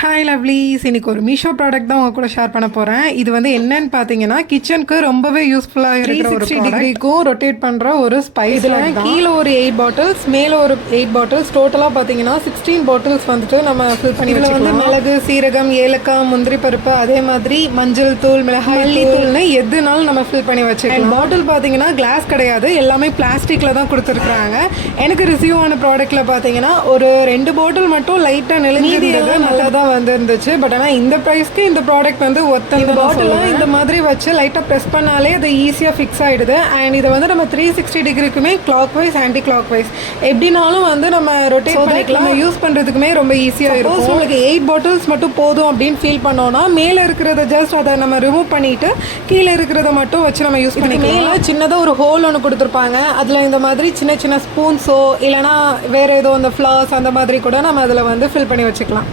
Hi lovelies, இன்னைக்கு ஒரு Meesho product தான் உங்க கூட ஷேர் பண்ண போகிறேன். இது வந்து என்னன்னு பார்த்தீங்கன்னா கிச்சனுக்கு ரொம்பவே யூஸ்ஃபுல்லாக இருக்கிற ஒரு 360 டிகிரிக்கும் ரொட்டேட் பண்ணுற ஒரு ஸ்பைஸ். இதில் கீழே ஒரு 8 பாட்டில்ஸ், மேலே ஒரு 8 பாட்டில்ஸ், டோட்டலாக பார்த்தீங்கன்னா 16 பாட்டில்ஸ் வந்துட்டு நம்ம ஃபில் பண்ணி வச்சுக்கலாம். வந்து மிளகு, சீரகம், ஏலக்காய், முந்திரி பருப்பு, அதே மாதிரி மஞ்சள் தூள், மிளகாய் தூள்னு எதுனாலும் நம்ம ஃபில் பண்ணி வச்சுக்கலாம். பாட்டில் பார்த்தீங்கன்னா கிளாஸ் கிடையாது, எல்லாமே பிளாஸ்டிக்கில் தான் கொடுத்துருக்குறாங்க. எனக்கு ரிசீவ் ஆன ப்ராடக்ட்டில் பார்த்தீங்கன்னா ஒரு 2 பாட்டில் மட்டும் லைட்டாக நெளிஞ்சிருந்தது, நல்லா தான் வந்து இருந்துச்சு. பட் ஆனால் இந்த ப்ரைஸ்க்கு இந்த ப்ராடக்ட் வந்து ஒருத்தங்க பாட்டிலாம் இந்த மாதிரி வச்சு லைட்டாக ப்ரெஸ் பண்ணாலே அது ஈஸியாக ஃபிக்ஸ் ஆகிடுது. அண்ட் இதை வந்து நம்ம 360 டிகிரிக்குமே clockwise, anticlockwise எப்படினாலும் வந்து நம்ம ரொட்டேட் பண்ணிக்கலாம். நம்ம யூஸ் பண்ணுறதுக்குமே ரொம்ப ஈஸியாக இருக்கும். உங்களுக்கு 8 பாட்டில்ஸ் மட்டும் போதும் அப்படின்னு ஃபீல் பண்ணோன்னா மேலே இருக்கிறத ஜஸ்ட் அதை நம்ம ரிமூவ் பண்ணிவிட்டு கீழே இருக்கிறத மட்டும் வச்சு நம்ம யூஸ் பண்ணிக்கலாம். மேலே சின்னதாக ஒரு ஹோல் ஒன்று கொடுத்துருப்பாங்க. அதில் இந்த மாதிரி சின்ன சின்ன ஸ்பூன்ஸோ இல்லைனா வேறு ஏதோ அந்த ஃப்ளவர்ஸ் அந்த மாதிரி கூட நம்ம அதில் வந்து ஃபில் பண்ணி வச்சுக்கலாம்.